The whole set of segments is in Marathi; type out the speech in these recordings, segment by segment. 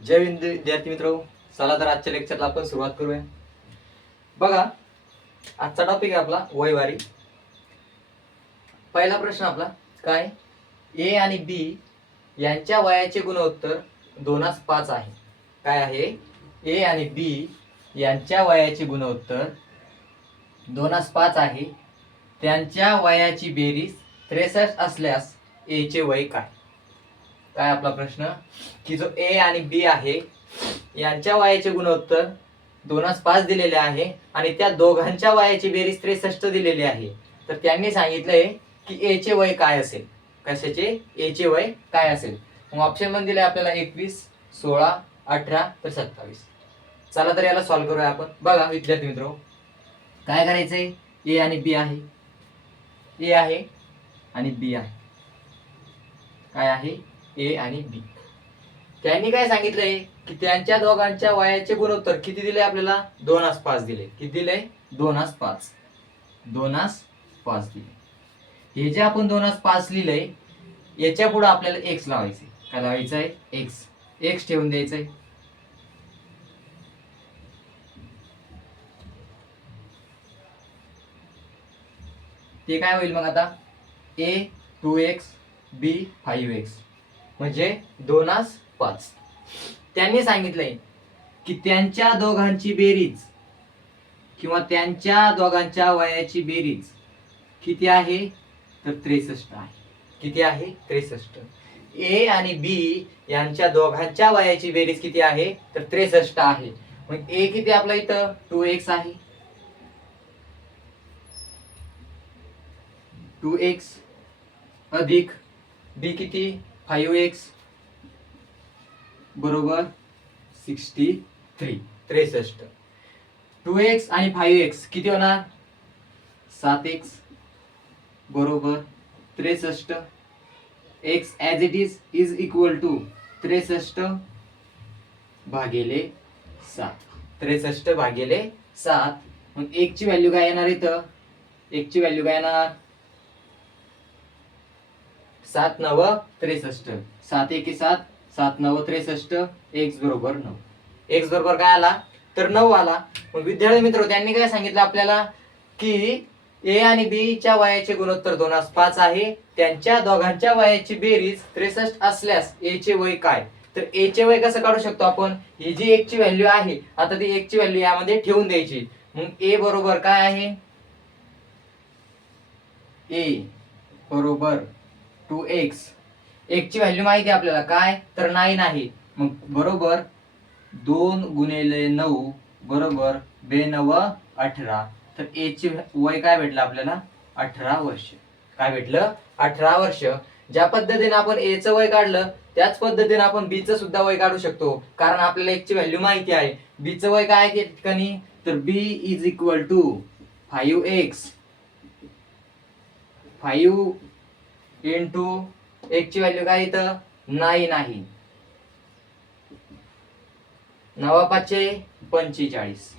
जय विद्यार्थी मित्र, चला तर आजच्या लेक्चरला आपण सुरुवात करूया. बघा, आजचा टॉपिक आहे आपला वयवारी. पहिला प्रश्न आपला काय, ए आणि बी यांच्या वयाचे गुणोत्तर 2:5 आहे. काय आहे? ए आणि बी यांच्या वयाचे गुणोत्तर 2:5 आहे. त्यांच्या वयाची बेरीज 63 असल्यास ए चे वय काय? काय आपला प्रश्न की जो ए आणि बी आहे यांच्या वयाचे गुणोत्तर 2:5 दिलेले आहे आणि त्या दोघांच्या वयाची बेरीज 63 दिलेली आहे. तर त्यांनी सांगितलंय की ए चे वय काय असेल. कशाचे? ए चे वय काय असेल. मग ऑप्शन मध्ये दिले आपल्याला 21, 16, 18 तर 27. चला तर याला सॉल्व्ह करूया आपण. बघा विद्यार्थी मित्र, काय करायचंय? ए आणि बी आहे, ए आहे आणि बी आहे. काय आहे? ए आणि बी. त्यांनी काय सांगितलंय की त्यांच्या दोघांच्या वयाचे गुणोत्तर किती दिले आपल्याला? 2:5 दिले. किती दिले? 2:5. 2:5 दिले. हे जे आपण 2:5 लिहिलंय याच्या पुढे आपल्याला एक्स लावायचे. काय लावायचं आहे? एक्स. एक्स ठेवून द्यायचंय. ते काय होईल मग आता? ए 2x, बी 5x म्हणजे 2:5. त्यांनी सांगितलंय की त्यांच्या दोघांची बेरीज किंवा त्यांच्या दोघांच्या वयाची बेरीज किती आहे? तर 63 आहे. किती आहे? 63. ए आणि बी यांच्या दोघांच्या वयाची बेरीज किती आहे? तर 63 आहे. मग ए किती आपला इथं? 2x आहे. 2x अधिक बी किती? 5x बरोबर 63. 63. 2x आणि 5x किती होणार? 7x बरोबर 63. x as it is equal to 63 भागिले 7. 63 भागिले 7. मग एक ची व्हॅल्यू काय येणार इथं? एक ची व्हॅल्यू काय येणार? 7 9 63. 7 1 7, 7 9 63. x बरोबर 9. x बरोबर काय आला? तर 9 आला. मग विद्यार्थी मित्र, त्यांनी काय सांगितलं आपल्याला की ए आणि बी च्या वयाचे गुणोत्तर 2:5 आहे. त्यांच्या दोघांच्या वयाची बेरीज 63 असल्यास ए चे वय काय? तर ए चे वय कसं काढू शकतो आपण? ही जी एक ची व्हॅल्यू आहे, आता ती एक ची व्हॅल्यू यामध्ये ठेवून द्यायची. मग ए बरोबर काय आहे? ए बरोबर 2x. एक ची व्हॅल्यू माहिती आहे आपल्याला काय? तर 9 आहे. मग बरोबर 2 गुणिले 9 बरोबर 2 9 18. तर ए चे वय काय भेटलं आपल्याला? 18 वर्ष. काय भेटलं? 18 वर्ष. ज्या पद्धतीने आपण ए चं वय काढलं त्याच पद्धतीने आपण बी चं सुद्धा वय काढू शकतो, कारण आपल्याला एक ची व्हॅल्यू माहिती आहे. बी चं वय काय आहे ठिकाणी? तर b is equal to 5x. 5 into एक ची व्हॅल्यू काय इथं? 9 आहे. 9 5 45.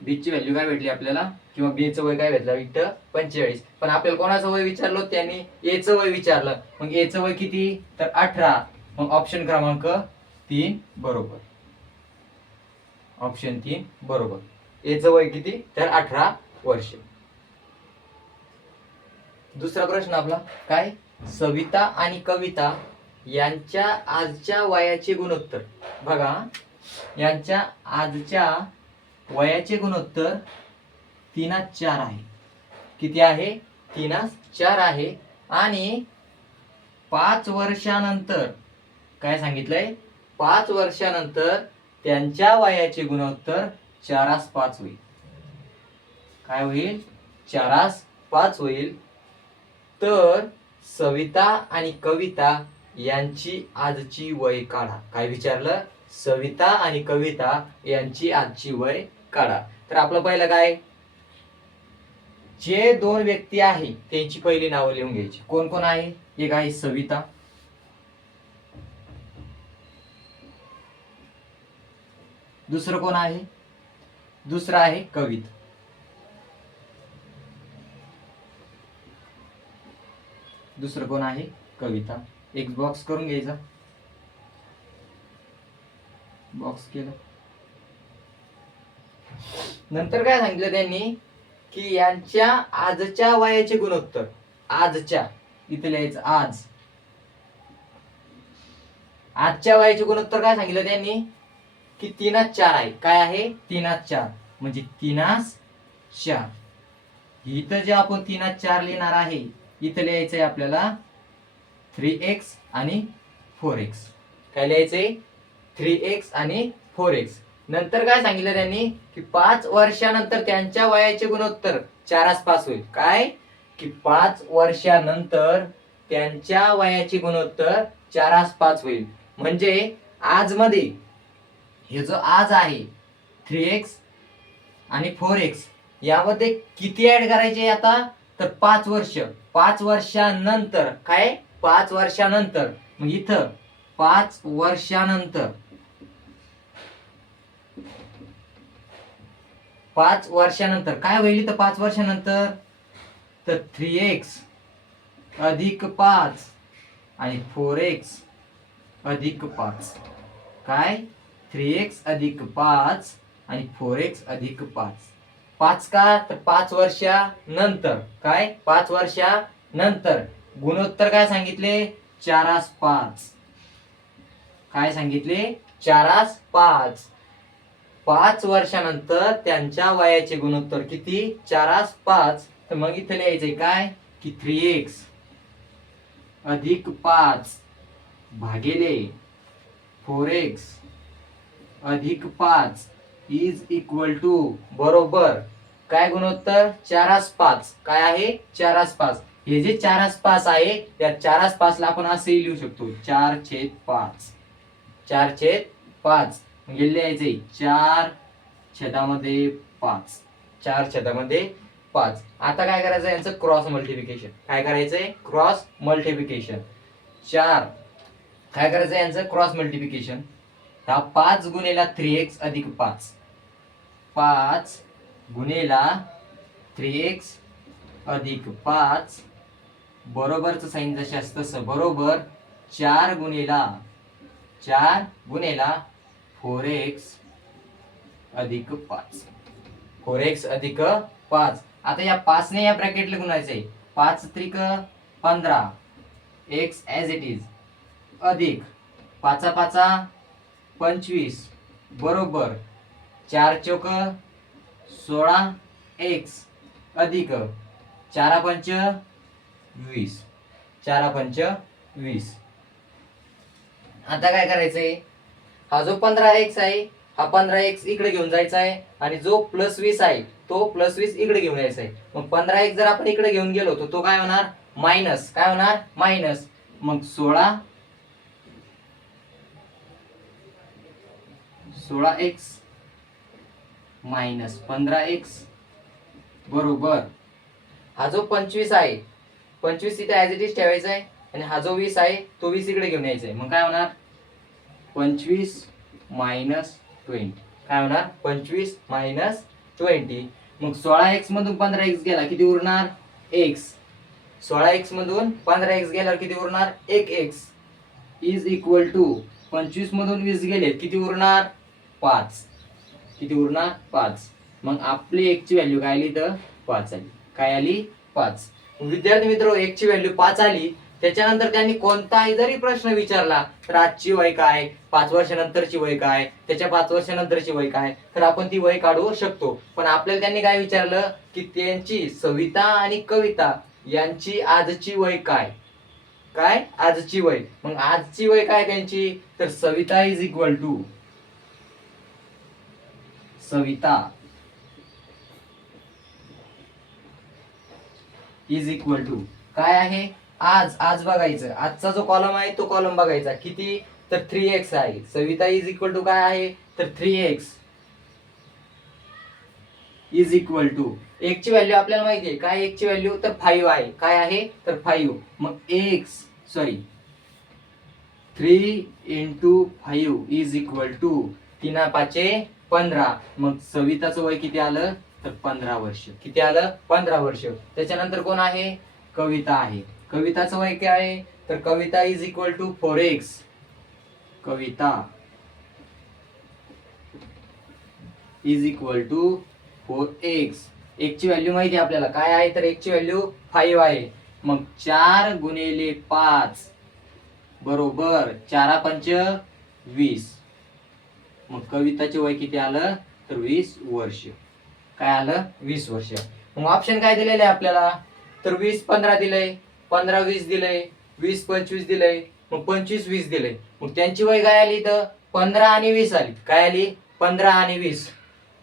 बी ची व्हॅल्यू काय भेटली आपल्याला? किंवा बी चं वय काय भेटलं इथं? 45. पण आपल्याला कोणाचं वय विचारलं? त्यांनी ए चं वय विचारलं. मग ए चं वय किती? तर 18. मग ऑप्शन क्रमांक 3 बरोबर. ऑप्शन 3 बरोबर. ए चं वय किती? तर 18 वर्ष. दुसरा प्रश्न आपला काय, सविता आणि कविता यांच्या आजच्या वयाचे गुणोत्तर. बघा, यांच्या आजच्या वयाचे गुणोत्तर 3:4 आहे. किती आहे? 3:4 आहे. आणि 5 वर्षानंतर काय सांगितलंय? 5 वर्षानंतर त्यांच्या वयाचे गुणोत्तर 4:5 होईल. काय होईल? 4:5 होईल. तर सविता आणि कविता यांची आजची वय काढा. काय विचारलं? सविता आणि कविता यांची आजची वय काढा. तर आपलं पहिलं काय, जे दोन व्यक्ती आहे त्यांची पहिली नावं लिहून घ्यायची. कोण कोण आहे? एक आहे सविता, दुसरं कोण आहे? दुसरं आहे कविता. दुसरं कोण आहे? कविता. एक बॉक्स करून घ्यायचा. बॉक्स केलं. नंतर काय सांगितलं त्यांनी की यांच्या आजच्या वयाचे गुणोत्तर, आजच्या इथे लिहायचं आजच्या वयाचे गुणोत्तर काय सांगितलं त्यांनी की 3:4 आहे. काय आहे? 3:4 म्हणजे 3:4. इथं जे आपण 3:4 लिहिणार आहे इथं लिहायचंय आपल्याला 3x आणि 4x. काय लिहायचंय? 3x आणि 4x. नंतर काय सांगितलं त्यांनी की 5 वर्षानंतर त्यांच्या वयाचे गुणोत्तर 4:5 होईल. काय की 5 वर्षानंतर त्यांच्या वयाचे गुणोत्तर 4:5 होईल. म्हणजे आज मध्ये हे जो आज आहे 3x आणि 4x यामध्ये किती ऍड करायचे आता तर 5 वर्ष. 5 वर्षानंतर काय? 5 वर्षानंतर. मग इथं 5 वर्षानंतर 5 वर्षानंतर काय होईल इथं 5 वर्षानंतर तर 3x अधिक 5 आणि 4x अधिक 5. काय? 3x अधिक 5 आणि 4x अधिक 5. 5 का तर 5 वर्षानंतर. काय? 5 वर्षानंतर गुणोत्तर काय सांगितले? 4:5. काय सांगितले? 4:5. 5 वर्षानंतर त्यांच्या वयाचे गुणोत्तर किती? 4:5. तर मग इथे लिहायचंय काय की 3x अधिक 5 भागिले 4x अधिक 5 इज इक्वल टू बरोबर काय गुणोत्तर? 4:5. काय आहे? 4:5. हे जे 4:5 आहे त्या 4:5 ला आपण असे लिहू शकतो 4/5. 4/5 म्हणजे लिहायचंय 4/5. 4/5. आता काय करायचं यांचं क्रॉस मल्टिप्लिकेशन. काय करायचंय? Cross multiplication. 4 काय करायचं यांचं क्रॉस मल्टिप्लिकेशन. हा 5 गुणिला 3x अधिक 5. 5 गुणिला 3x अधिक 5 बरोबरचं साईन जसे असतं तसं बरोबर 4 गुणिला 4x अधिक 5. 4x अधिक 5. आता या 5 ने या ब्रॅकेटला गुणायचंय. 5 त्रिक 15 x ॲज इट इज अधिक 5 5 25 बरोबर 4 चौक 16 x अधिक 4 पंच 20. 4 पंच 20. आता काय करायचंय? हा जो 15x आहे हा 15x इकडे घेऊन जायचा आहे आणि जो +20 आहे तो +20 इकडे घेऊन यायचा आहे. मग 15x जर आपण इकडे घेऊन गेलो तर तो काय होणार? मायनस. काय होणार? मायनस. मग 16x मायनस 15x बरोबर हा जो 25 आहे 25 इथे ॲज इट इज ठेवायचा आहे आणि हा जो 20 आहे तो 20 इकडे घेऊन यायचा आहे. मग काय होणार? 25 मायनस 20. काय होणार? 25 मायनस 20. मग 16x मधून 15x गेला किती उरणार? x. 16x मधून 15x गेल्यावर किती उरणार? 1x इज इक्वल टू 25 मधून 20 गेले किती उरणार? 5. किती उरणार? 5. मग आपली x ची व्हॅल्यू काय आली तर 5 आली. काय आली? 5. विद्यार्थी मित्र x ची व्हॅल्यू 5 आली. त्याच्यानंतर त्यांनी कोणताही जरी प्रश्न विचारला तर आजची वय काय, 5 वर्षानंतरची वय काय, त्याच्या 5 वर्षानंतरची वय काय, तर आपण ती वय काढू शकतो. पण आपल्याला त्यांनी काय विचारलं की त्यांची सविता आणि कविता यांची आजची वय काय. काय? आजची वय. मग आजची वय काय त्यांची तर Savita is equal to Savita is equal to काय आहे? आज बघायचं. आजचा जो कॉलम आहे तो कॉलम बघायचा किती तर 3x आहे. सविता इज इक्वल टू काय आहे तर 3x is equal to x ची व्हॅल्यू आपल्याला माहिती आहे. काय x ची व्हॅल्यू तर 5 आहे. काय आहे तर 5. मग 3 × 5 इज इक्वल टू 3 5 15. मग सविताचं वय किती आलं तर 15 वर्ष. किती आलं? 15 वर्ष. त्याच्यानंतर कोण आहे? कविता आहे. कविताचं वय काय आहे तर Kavita is equal to 4x. Kavita is equal to 4x. एक ची व्हॅल्यू माहिती आहे आपल्याला काय आहे, तर एक ची व्हॅल्यू 5 आहे. मग 4 गुणिले 5 बरोबर 4 पंच 20. मग कविताचे वय किती आलं, तर 20 वर्ष. काय आलं, 20 वर्ष. मग ऑप्शन काय दिलेले आहे आपल्याला, तर 20 15 दिलंय, 15 20 दिलंय, 20 25 दिलंय, मग 25 20 दिलंय. मग त्यांची वय काय आली, तर 15 आणि 20 आली. काय आली, 15 आणि 20.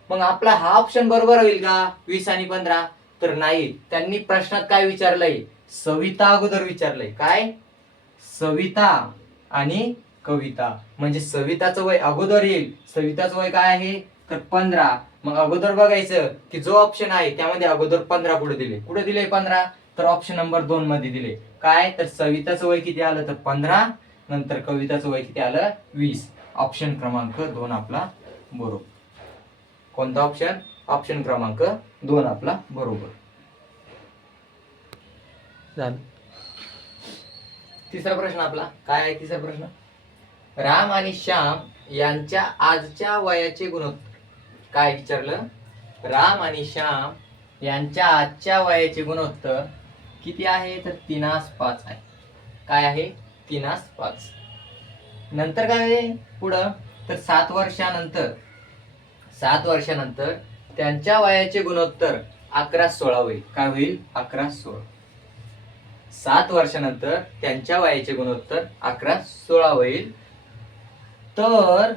मग आपला हा ऑप्शन बरोबर होईल का, 20 आणि 15? तर नाही. त्यांनी प्रश्नात काय विचारलंय, सविता अगोदर विचारलंय. काय, सविता आणि कविता. म्हणजे सविताचं वय अगोदर येईल. सविताचं वय काय आहे, तर 15. मग अगोदर बघायचं की जो ऑप्शन आहे त्यामध्ये अगोदर 15 कुठे दिले, कुठे दिले 15, तर ऑप्शन नंबर 2 मध्ये दिले. काय, तर सविताचं वय किती आलं, तर 15. नंतर कविताचं वय किती आलं, 20. ऑप्शन क्रमांक 2 आपला बरोबर. कोणता ऑप्शन, ऑप्शन क्रमांक 2 आपला बरोबर. तिसरा प्रश्न आपला काय आहे, तिसरा प्रश्न, राम आणि श्याम यांच्या आजच्या वयाचे गुणोत्तर. काय विचारलं, राम आणि श्याम यांच्या आजच्या वयाचे गुणोत्तर किती आहे, तर 3:5 आहे. काय आहे, 3:5. नंतर काय आहे पुढं, तर 7 वर्षानंतर, 7 वर्षानंतर त्यांच्या वयाचे गुणोत्तर 11-16 होईल. काय होईल, 11-16. 7 वर्षानंतर त्यांच्या वयाचे गुणोत्तर 11-16 होईल. तर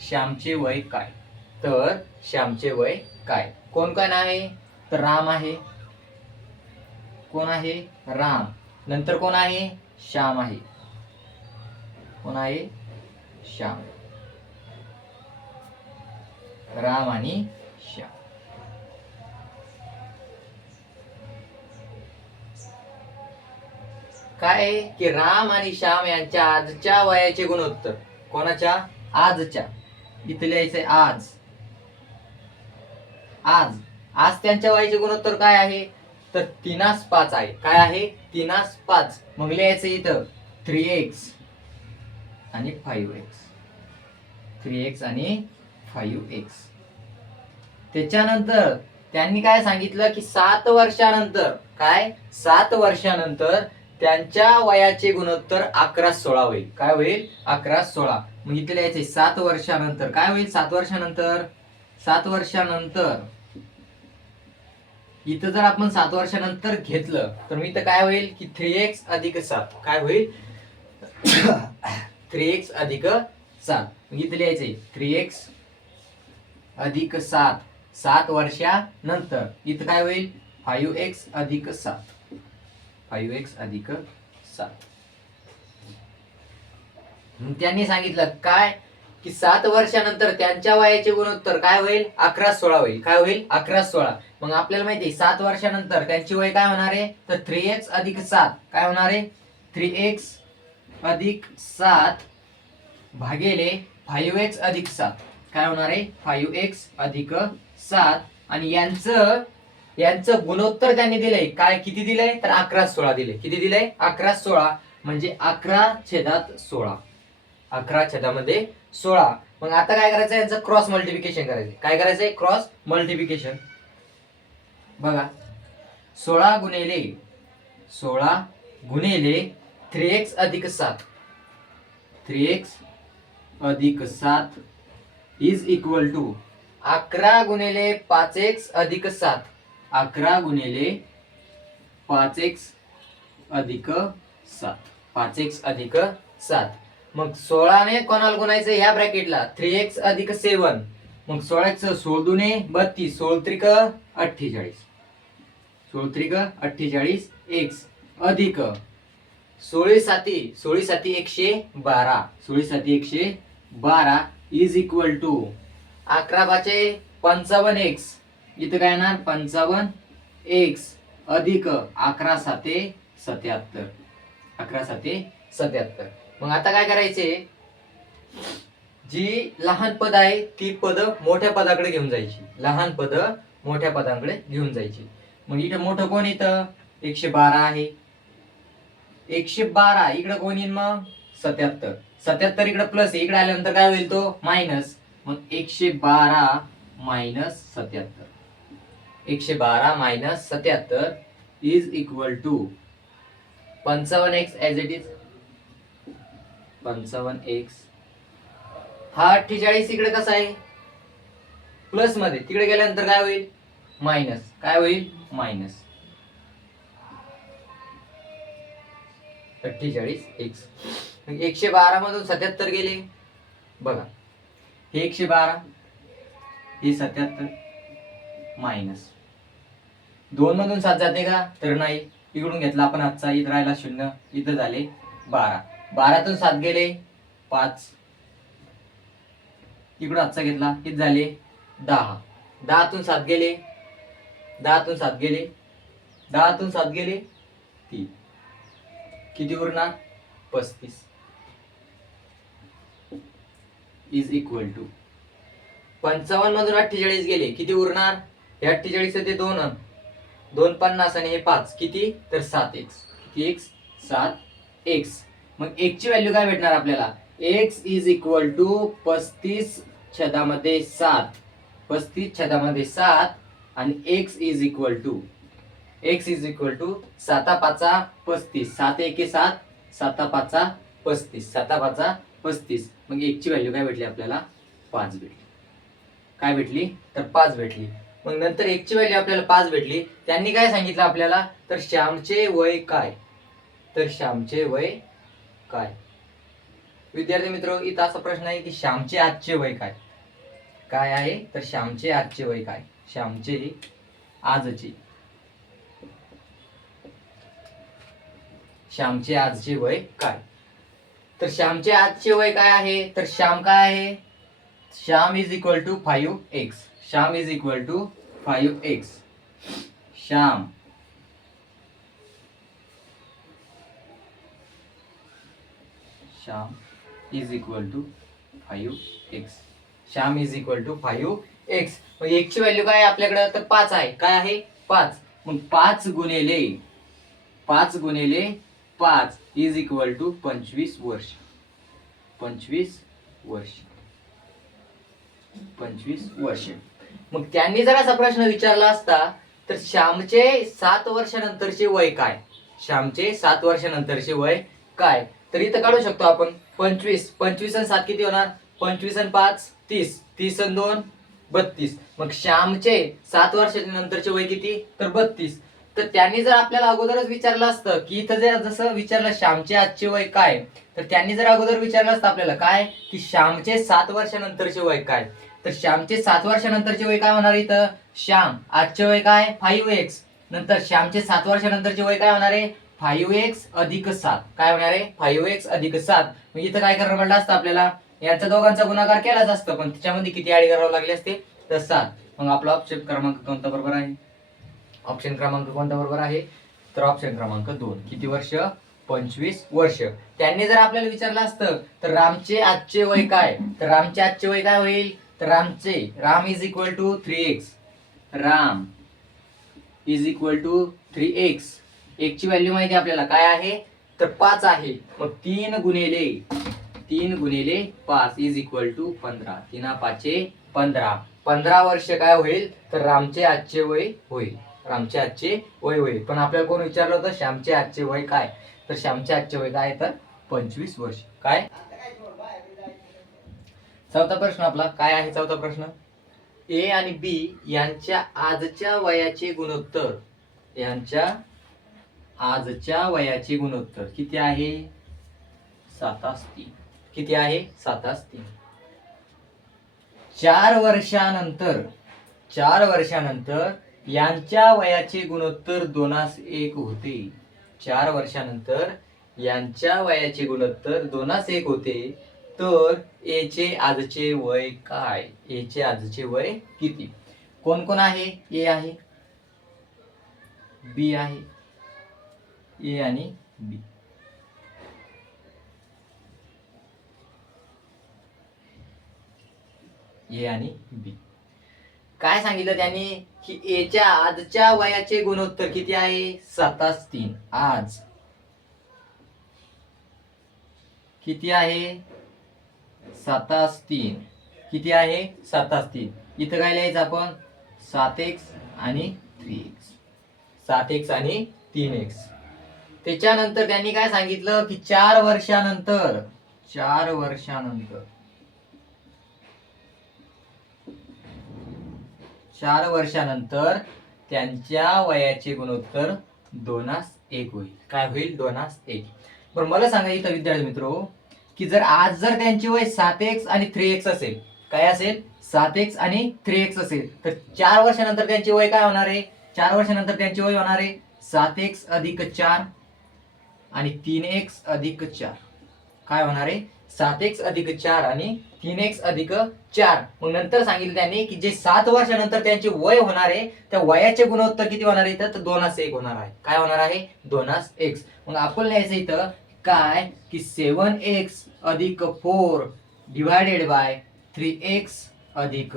श्यामचे वय काय, तर श्यामचे वय काय. कोण कोण आहे, तर राम आहे. कोण आहे, राम. नंतर कोण आहे, श्याम आहे. कोण आहे, श्याम. राम आणि श्याम. काय आहे की राम आणि श्याम यांच्या आजच्या वयाचे गुणोत्तर, कोणाच्या, आजच्या. इथे लिहायचंय आज. आज आज त्यांच्या वयाचे गुणोत्तर काय आहे, तर 3:5 आहे. काय आहे, 3:5. मग लिहायचं इथं 3x आणि 5x. 3x आणि 5x. त्याच्यानंतर त्यांनी काय सांगितलं की 7 वर्षानंतर, काय, 7 वर्षानंतर त्यांच्या वयाचे गुणोत्तर 11-16 होईल. काय होईल, 11-16. मग इथे लिहायचंय 7 वर्षानंतर. काय होईल, 7 वर्षानंतर, 7 वर्षानंतर. इथं जर आपण 7 वर्षानंतर घेतलं तर मी इथं काय होईल की 3x अधिक 7. काय होईल, 3x अधिक 7. मग इथे लिहायचंय 3x अधिक 7. 7 वर्षानंतर इथं काय होईल, 5x अधिक 7. 5x अधिक 7. त्यांनी सांगितलं काय की 7 वर्षानंतर त्यांच्या वयाचे गुणोत्तर काय होईल, 11-16 होईल. काय होईल, 11-16. मग आपल्याला माहिती आहे 7 वर्षानंतर त्यांची वय काय होणार आहे, तर 3x अधिक 7. काय होणार आहे, 3x अधिक 7 भागिले 5x अधिक 7. काय होणार आहे, 5x अधिक 7. आणि यांचं गुणोत्तर त्यांनी दिलंय. काय, किती दिलंय, तर 11-16 दिले. किती दिलंय, 11-16. म्हणजे 11/16. 11/16. मग आता काय करायचं, यांचं क्रॉस मल्टिप्लिकेशन करायचं. काय करायचंय, क्रॉस मल्टिप्लिकेशन. बघा 16 गुणिले 3x अधिक 7. 3x अधिक 7 इज इक्वल टू 11 गुणिले 5x अधिक 7. 11 गुणिले 5x अधिक 7. 5x अधिक 7. मग 16 ने कोणाला गुणायचं, ह्या ब्रॅकेटला 3x अधिक 7. मग 16x 16 दुने 32, 16 त्रिक 48, 16 त्रिक 48 x अधिक 16 साती 112, 16 साती 112 इज इक्वल टू 11/5 55x. इथं काय येणार, 55x अधिक 11/7 77. 11/7 77. मग आता काय करायचे, जी लहान पद आहे ती पद मोठ्या पदाकडे घेऊन जायची. लहान पद मोठ्या पदाकडे घेऊन जायची. मग इथं मोठं कोण येतं, 112 आहे. 112 इकडे कोण येईल, मग 77. 77 इकडे प्लस, इकडे आल्यानंतर काय होईल, तो मायनस. मग 112 minus 77. 112 minus 77 is equal to 55x as it is. 55x. हा 48 इकडे कसा आहे प्लस मध्ये, तिकडे गेल्यानंतर काय होईल मायनस. काय होईल मायनस 48x. 112 मधून 77 गेले बघा, हे 112 हे 77 मायनस 2 मधून 7 जाते का तर नाही. इकडून घेतला आपण आजचा, इथं राहिला 0, इथं झाले 12. 12तून 7 गेले 5, इकडून आजचा घेतला किती झाले 10. 10तून 7 गेले, 10तून 7 गेले, 10तून 7 गेले 3, किती उरणार 35 इज इक्वल टू 55 मधून 48 गेले, किती उरणार हे 48 ते 2 2 50 आणि हे 5 किती तर 7x. किती x 7x. मग x ची व्हॅल्यू काय भेटणार आपल्याला, x इज इक्वल टू 35 छेदामध्ये 7, 35 छेदामध्ये 7 आणि x इज इक्वल टू 7 5 35, 7 1 7, 7 5 35, 7 5 35. मग x ची व्हॅल्यू काय भेटली आपल्याला 5 भेटली. काय भेटली तर 5 भेटली. मग नंतर x ची व्हॅल्यू आपल्याला 5 भेटली. त्यांनी काय सांगितलं आपल्याला तर श्यामचे वय काय, तर श्यामचे वय काय. विद्यार्थी मित्र, इथं असा प्रश्न आहे की श्यामचे आजचे वय काय. काय आहे तर श्यामचे आजचे वय काय, श्यामचे आजचे, श्यामचे आजचे वय काय. तर श्यामचे आजचे वय काय आहे तर श्याम काय आहे, Shyam is equal to 5x. Shyam is equal to 5x. Shyam is equal to 5x. Shyam is equal to 5x. मग x ची व्हॅल्यू काय आहे आपल्याकडे तर 5 आहे. काय आहे 5. मग 5 गुणिले 5 इज इक्वल टू 25 वर्ष. 25 वर्ष. मग त्यांनी जर असा प्रश्न विचारला असता तर श्यामचे 7 वर्षानंतरचे वय काय, श्यामचे 7 वर्षानंतरचे वय काय. तर इथं काढू शकतो आपण 25 आणि 7 किती होणार, 25 आणि 5 30, 30 आणि 2 32. मग श्यामचे 7 वर्षानंतरचे वय किती तर 32. तर त्यांनी जर आपल्याला अगोदरच विचारलं असतं की इथं जर जसं विचारलं श्यामचे आजचे वय काय, तर त्यांनी जर अगोदर विचारलं असतं आपल्याला काय की श्यामचे 7 वर्षानंतरचे वय काय, तर श्यामचे 7 वर्षानंतरचे वय काय होणार. इथं श्याम आजचे वय काय 5x, नंतर श्यामचे 7 वर्षानंतरचे वय काय होणार आहे 5x अधिक 7. काय होणार आहे 5x अधिक 7. मग इथं काय करावं म्हटलं असतं आपल्याला, यांचा दोघांचा गुणाकार केलाच असतं पण त्याच्यामध्ये किती ऍड करावं लागले असते तर 7. मग आपला ऑप्शन क्रमांक कोणता बरोबर आहे, ऑप्शन क्रमांक कोणता बरोबर आहे तर ऑप्शन क्रमांक 2. किती वर्ष 25 वर्ष. त्यांनी जर आपल्याला विचारलं असतं तर रामचे आजचे वय काय, तर रामचे आजचे वय काय होईल तर Ram is equal to 3x. Ram is equal to 3x. x ची व्हॅल्यू माहिती आपल्याला काय आहे तर 5 आहे. मग 3 गुणिले 5 इज इक्वल टू 15. 3 5 15. 15 वर्ष काय होईल तर रामचे आजचे वय होईल. रामचे आजचे वय होईल. पण आपल्याला कोण विचारलं होतं श्यामचे आजचे वय काय, तर श्यामचे आजचे वय काय तर 25 वर्ष. काय चौथा प्रश्न आपला काय आहे, चौथा प्रश्न ए आणि बी यांच्या आजच्या वयाचे गुणोत्तर, यांच्या आजच्या वयाचे गुणोत्तर किती आहे 7:3. किती आहे 7:3. 4 वर्षानंतर यांच्या वयाचे गुणोत्तर 2:1 होते. 4 वर्षानंतर यांच्या वयाचे गुणोत्तर 2:1 होते. तर ए चे आजचे वय काय, ए चे आजचे वय किती. कोण कोण आहे, ए आहे, बी आहे, ए आणि बी. ए आणि बी. काय सांगितलं त्यांनी की ए च्या आजच्या वयाचे गुणोत्तर किती आहे 7:3. आज किती आहे 7:3. किती आहे 7 असतील. इथं काय लिहायचं आपण 7x आणि 3x. 7x आणि 3x. त्याच्यानंतर त्यांनी काय सांगितलं की 4 वर्षानंतर 4 वर्षानंतर त्यांच्या वयाचे गुणोत्तर 2:1 होईल. काय होईल 2:1. बरं मला सांगा इथं विद्यार्थी मित्रो की आज जर त्यांची वय 7x आणि 3x असेल, काय असेल 7x आणि 3x असेल, तर 4 वर्षानंतर त्यांची वय काय होणार आहे? 4 वर्षानंतर त्यांची वय होणार आहे 7x अधिक 4 आणि 3x अधिक 4. काय होणार आहे 7x अधिक 4 आणि 3x अधिक 4. मग नंतर सांगितलं त्यांनी की जे 7 वर्षानंतर त्यांचे वय होणार आहे त्या वयाचे गुणोत्तर किती होणार आहे? तर 2:1 होणार आहे. काय होणार आहे 2:1. मग आपण लिहायचं इथं काय की 7x अधिक 4 डिवायडेड बाय 3x अधिक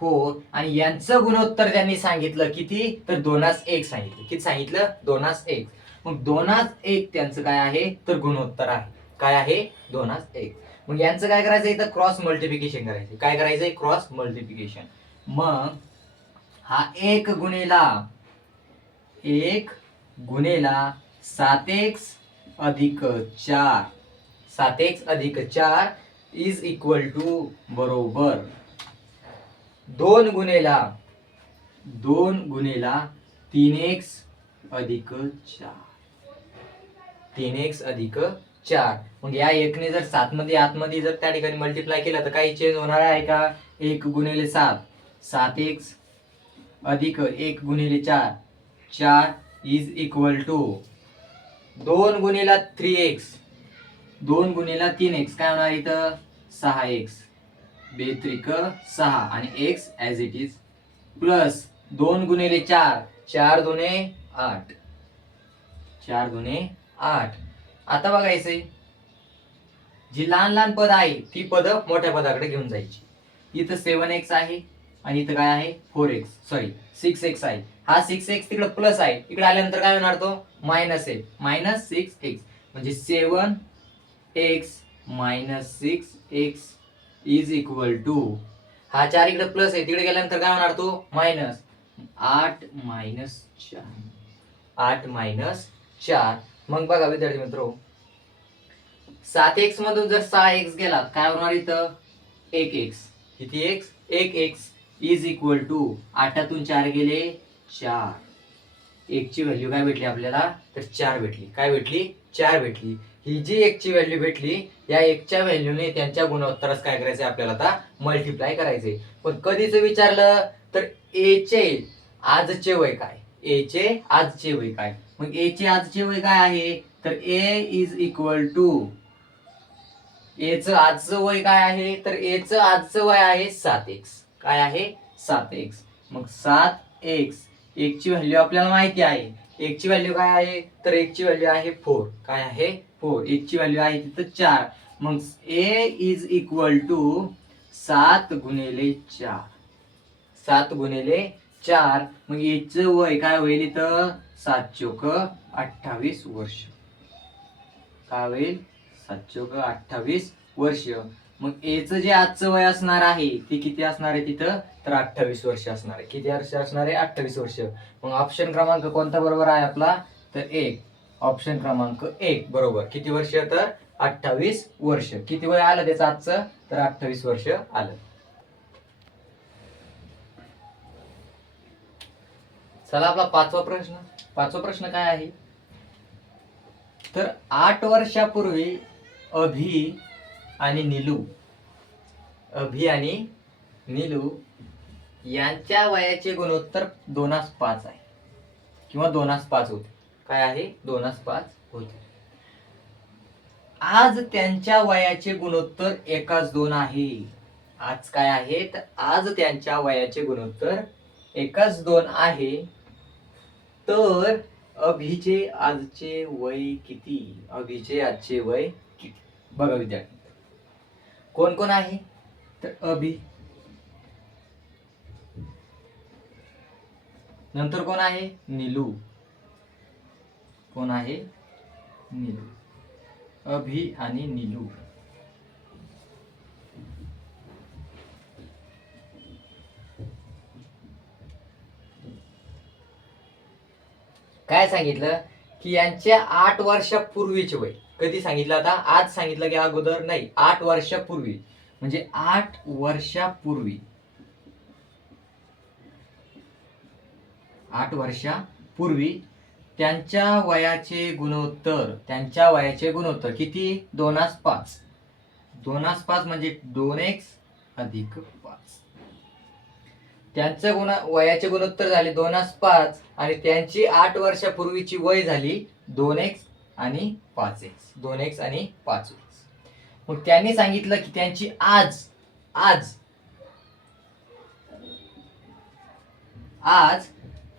4 आणि यांचं गुणोत्तर त्यांनी सांगितलं किती? तर 2:1 सांगितलं. किती सांगितलं? 2:1. मग 2:1 त्यांचं काय आहे? तर गुणोत्तर आहे. काय आहे 2:1. मग यांचं काय करायचं इथं क्रॉस मल्टिप्लिकेशन करायचं. काय करायचंय क्रॉस मल्टिप्लिकेशन. मग हा 1 गुणेला 7x अधिक 4 7x अधिक 4 इज इक्वल टू बरोबर 2 गुणेला 3x अधिक 4 3x अधिक 4. मग या 1 ने जर 7 मध्ये आतमध्ये जर त्या ठिकाणी मल्टिप्लाय केलं तर काही चेंज होणार आहे का? 1 गुणिले 7 7x अधिक 1 गुणिले 4 4 इज इक्वल टू 2 गुणिला 3x 2 गुणिला 3x काय होणार इथं 6x बेत्रिक 6 आणि x as it is plus 2 गुणिले 4 4 दुने 8 4 दुने 8. आता बघायचंय जी लहान लहान पद आहे ती पद मोठ्या पदाकडे घेऊन जायची. इथं 7x आहे आणि इथं काय आहे 6x आहे. हा 6x तिकडे प्लस आहे, इकडे आल्यानंतर काय होणार तो मायनस आहे. मायनस 6x म्हणजे 7x minus 6x is equal to हा 4 इकडे प्लस आहे, तिकडे गेल्यानंतर काय होणार तो मायनस 8 मायनस 4. मग बघा विद्यार्थी मित्रो 7x मधून जर 6x गेला काय होणार इथं 1x. किती x 1x is equal to 8तून 4 गेले 4. 1 ची व्हॅल्यू काय भेटली आपल्याला तर 4 भेटली. काय भेटली 4 भेटली. ही जी 1 ची व्हॅल्यू भेटली या 1 च्या व्हॅल्यूने त्यांच्या गुणोत्तरास काय करायचंय आपल्याला आता मल्टिप्लाय करायचंय. पण कधीच विचारलं तर a चे आजचे वय काय a चे आजचे वय काय. मग a चे आजचे वय काय आहे तर a is equal to a चं आजचं वय काय आहे तर a चं आजचं वय आहे 7x. काय आहे 7x. मग 7x 1 ची व्हॅल्यू आपल्याला माहिती आहे. 1 ची व्हॅल्यू काय आहे तर 1 ची व्हॅल्यू आहे 4. काय आहे 4. 1 ची व्हॅल्यू आहे तिथं 4. मग a इज इक्वल टू 7 गुणिले 4 7 गुणिले 4. मग a चं वय काय होईल इथं 7 चोक 28 वर्ष. काय होईल 7 चोक 28 वर्ष. मग a चं जे आजचं वय असणार आहे ते किती असणार आहे तिथं तर 28 वर्ष असणार आहे. किती वर्ष असणार आहे 28 वर्ष. मग ऑप्शन क्रमांक कोणता बरोबर आहे आपला तर 1. ऑप्शन क्रमांक 1 बरोबर. किती वर्ष तर 28 वर्ष. किती वय आलं त्याचं आजचं तर 28 वर्ष आलं. चला आपला पाचवा प्रश्न काय आहे तर 8 वर्षापूर्वी अभि आणि नीलू यांच्या वयाचे गुणोत्तर 2:5 आहे किंवा 2:5 होते. काय आहे 2:5 होते. आज त्यांच्या वयाचे गुणोत्तर 1:2 आहे. आज काय आहे तर आज त्यांच्या वयाचे गुणोत्तर 1:2 आहे. तर अभिचे आजचे वय किती? अभिचे आजचे वय किती? बघा विद्यार्थी कोण कोण आहे तर अभि नंतर कोण आहे नीलू. कोण आहे नीलू. अभि आणि नीलू. काय सांगितलं की यांच्या 8 वर्षापूर्वीचे वय. कधी सांगितलं आता? आज सांगितलं की अगोदर नाही, 8 वर्षापूर्वी. म्हणजे 8 वर्षापूर्वी, 8 वर्षापूर्वी त्यांच्या वयाचे गुणोत्तर किती? 2:5. 2:5 म्हणजे 2x अधिक 5. त्यांचं वयाचे गुणोत्तर झाले 2:5 आणि त्यांची 8 वर्षापूर्वीची वय झाली 2x आणि 5x. 2x आणि 5x. मग त्यांनी सांगितलं की त्यांची आज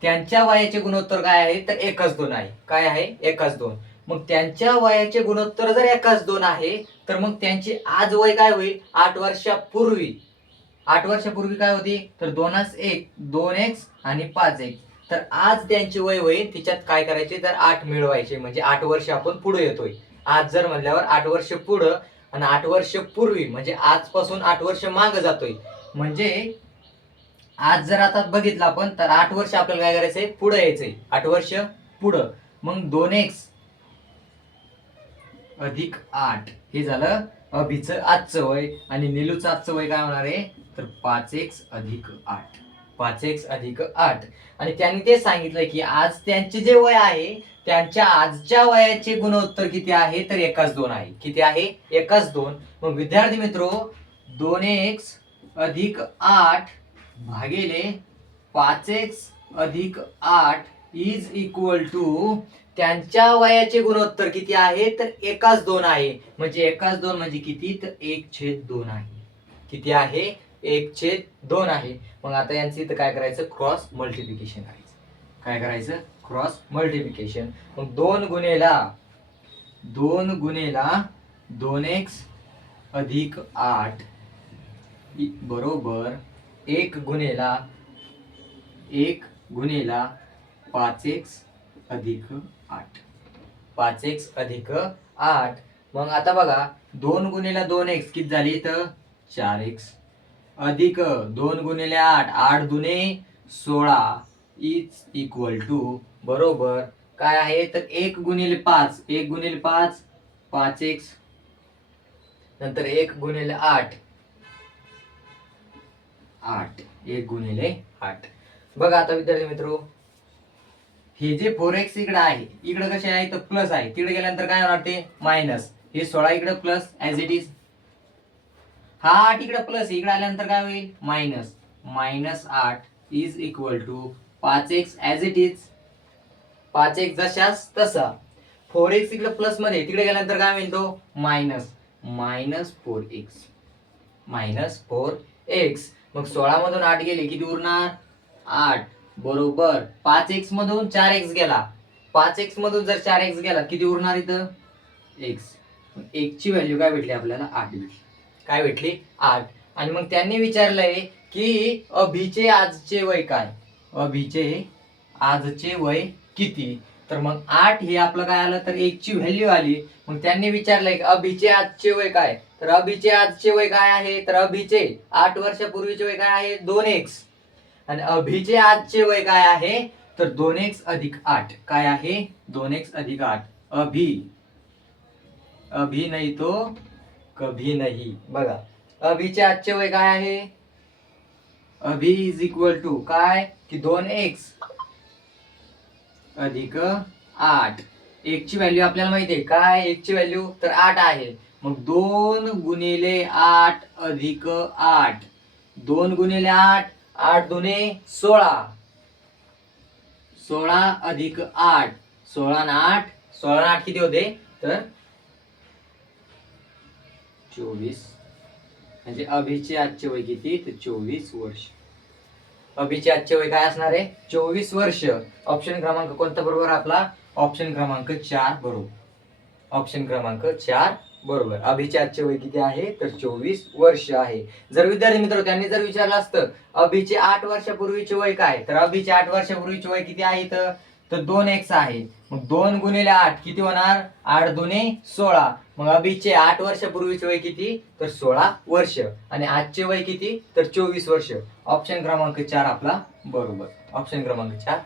त्यांच्या वयाचे गुणोत्तर काय आहे? तर 1:2 आहे. काय आहे? 1:2. मग त्यांच्या वयाचे गुणोत्तर जर 1:2 आहे तर मग त्यांची आज वय काय होईल? 8 वर्षापूर्वी. 8 वर्षापूर्वी काय होती? तर 2x आणि 5x. तर आज त्यांची वय होईल, तिच्यात काय करायचे? तर 8 मिळवायचे. म्हणजे 8 वर्ष आपण पुढे येतोय. आज जर म्हणल्यावर 8 वर्ष पुढं आणि 8 वर्ष पूर्वी, म्हणजे आजपासून 8 वर्ष मागे जातोय. म्हणजे आज जर आता बघितलं आपण तर 8 वर्ष आपल्याला काय करायचंय? पुढे यायचंय. 8 वर्ष पुढं. मग 2x अधिक 8 हे झालं अभिचं आजचं वय. आणि निलूचं आजचं वय काय होणार आहे? तर 5x अधिक 8. 5x अधिक 8. आणि त्यांनी ते सांगितलं की आज त्यांचे जे वय आहे त्यांच्या आजच्या वयाचे गुणोत्तर किती आहे? तर 1:2 आहे. किती आहे? 1:2. मग विद्यार्थी मित्रो, 2x अधिक 8 भागिले 5x अधिक 8 इज इक्वल टू त्यांच्या वयाचे गुणोत्तर किती आहे? तर 1:2 आहे. म्हणजे 1:2 म्हणजे किती? तर 1/2 आहे. किती आहे? 1/2 आहे. मग आता यांचं इथं काय करायचं? क्रॉस मल्टिप्लिकेशन करायचं. काय करायचं? Cross multiplication. मग 2 गुणेला 2x अधिक 8 बरोबर 1 गुणेला 5x अधिक 8. 5x अधिक 8. मग आता बघा, 2 गुणेला 2x किती झाली? तर 4x अधिक 2 गुणिले 8, 8 दुने 16 इज इक्वल टू बरोबर काय आहे? तर 1 गुणिले 5, 5x. नंतर 1 गुणिले 8, 1 गुणिले 8. बघा आता विद्यार्थी मित्रो, हे जे 4x इकडे आहे, इकडे कसे आहे? तर प्लस आहे. तिकडे गेल्यानंतर काय होणार? ते मायनस. हे 16 इकडे प्लस ऍज इट इज. हा 8 इकडे प्लस, इकडे आल्यानंतर काय होईल? Minus. -8 is equal to 5x as it is. 5x जशास तसा. 4x इकडे प्लस मध्ये, तिकडे गेल्यानंतर काय होईल? तो मायनस. -4x. मग 16 मधून 8 गेले, किती उरणार? 8 बरोबर 5x मधून 4x गेला. 5x मधून जर 4x गेला, किती उरणार इथं? x. x ची व्हॅल्यू काय भेटली आपल्याला? 8 भेटली. काय भेटली? 8. आणि मग त्यांनी विचारलंय की अभिचे आजचे वय काय? अभिचे आजचे वय किती? तर मग 8 हे आपलं काय आलं? तर 1 ची व्हॅल्यू आली. मग त्यांनी विचारलंय की अभिचे आजचे वय काय? तर अभिचे आजचे वय काय आहे? तर अभिचे 8 वर्षापूर्वीचे वय काय आहे? 2x. आणि अभिचे आजचे वय काय आहे? तर 2x अधिक 8. काय आहे? 2x अधिक 8. अभी नाही तो कभी नाही. बघा, अभिचे आजचे वय काय आहे? अभी इज इक्वल टू काय? की 2x अधिक 8. 1 ची व्हॅल्यू आपल्याला माहिती आहे. काय 1 ची व्हॅल्यू? तर 8 आहे. मग 2 गुणिले 8 अधिक 8. 2 गुणिले 8, 8 दुने 16. 16 अधिक 8. 16 ना 8. 16 ना 8 किती होते? तर 24. म्हणजे अभिचे आजचे वय किती? तर 24 वर्ष. अभिचे आजचे वय काय असणार आहे? 24 वर्ष. ऑप्शन क्रमांक कोणता बरोबर आपला? ऑप्शन क्रमांक 4 बरोबर. ऑप्शन क्रमांक 4 बरोबर. अभिचे आजचे वय किती आहे? तर 24 वर्ष आहे. जर विद्यार्थी मित्र त्यांनी जर विचारलं असतं अभिचे 8 वर्षापूर्वीचे वय काय? तर अभिचे 8 वर्षापूर्वीचे वय किती आहे? तर 2x आहे. मग 2 गुणिले 8 किती होणार? 8 दुने 16. मग अभिचे 8 वर्षापूर्वीचे वय किती? तर 16 वर्ष. आणि आजचे वय किती? तर 24 वर्ष. ऑप्शन क्रमांक 4 आपला बरोबर. ऑप्शन क्रमांक 4